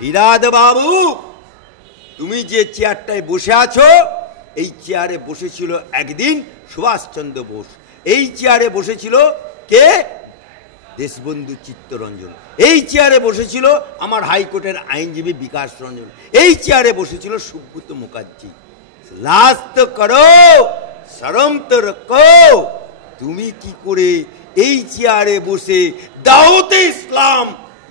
ফিরাদ বাবু, তুমি যে চেয়ারটায় বসে আছো, এই চেয়ারে বসেছিল একদিন সুভাষচন্দ্র বোস। এই চেয়ারে বসেছিল কে? দেশবন্ধু চিত্তরঞ্জন। এই চেয়ারে বসেছিল আমার হাইকোর্টের আইনজীবী বিকাশ রঞ্জন। এই চেয়ারে বসেছিল সুব্রত মুখার্জি। লাজ তো করো, শরম তো রাখো। তুমি কি করে এই চেয়ারে বসে দাওয়াতে ইসলাম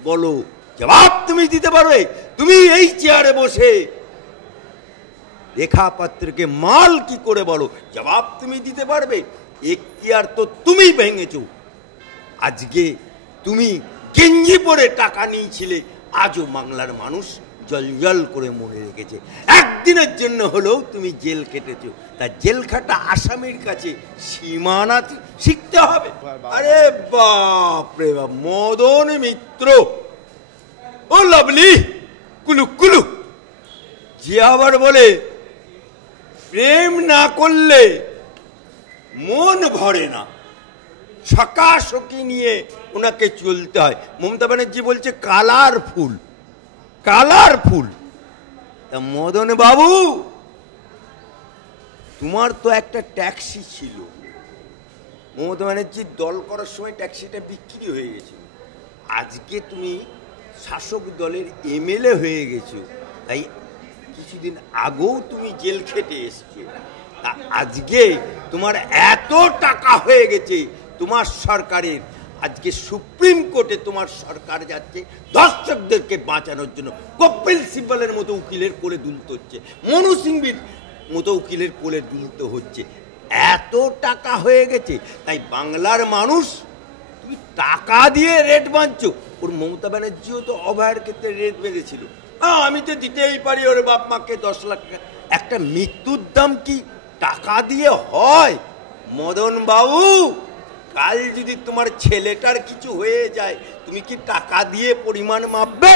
বলো? জবাব তুমি দিতে পারবে? তুমি এই চেয়ারে বসে রেখা পাত্রকে মাল কি করে বলো? জবাব তুমি দিতে পারবে? এখতিয়ার তো তুমি ভেঙেছো। আজকে তুমি গেঞ্জি পরে টাকা নিয়েছিলে, আজও বাংলার মানুষ জলজল করে মনে রেখেছে। একদিনের জন্য হলেও তুমি জেল কেটেছো, তা জেল খাটা আসামির কাছে সীমানা শিখতে হবে। আরে বাপ রে বাপ, মদন মিত্র, ও লাভলি কুলু কুলু, যে আবার বলে প্রেম না করলে মন ভরে না, সকাশকি নিয়ে ওনাকে চলতে হয়। মমতা ব্যানার্জি বলছে কালারফুল, কালারফুল। তা মদন বাবু, তোমার তো একটা ট্যাক্সি ছিল, মমতা ব্যানার্জির দল করার সময় ট্যাক্সিটা বিক্রি হয়ে গেছে। আজকে তুমি শাসক দলের এমএলএ হয়ে গেছো, তাই কিছুদিন আগেও তুমি জেল খেটে এসছো। তা আজকে তোমার এত টাকা হয়ে গেছে তোমার সরকারের, আজকে সুপ্রিম কোর্টে তোমার সরকার যাচ্ছে দর্শকদেরকে বাঁচানোর জন্য। কপিল সিব্বলের মতো উকিলের কোলে দুলতে হচ্ছে, মনু সিংভির মতো উকিলের কোলে দুলতে হচ্ছে। এত টাকা হয়ে গেছে, তাই বাংলার মানুষ, তুমি টাকা দিয়ে রেট বাঁধছো। ওর মমতা ব্যানার্জিও তো অভয়ের ক্ষেত্রে রেট বেঁধেছিল, আমি তো দিতেই পারি ওর বাপ মাকে 10 লাখ টাকা। একটা মৃত্যুর দাম কি টাকা দিয়ে হয়? মদন বাবু, কাল যদি তোমার ছেলেটার কিছু হয়ে যায়, তুমি কি টাকা দিয়ে পরিমাণ মাপবে?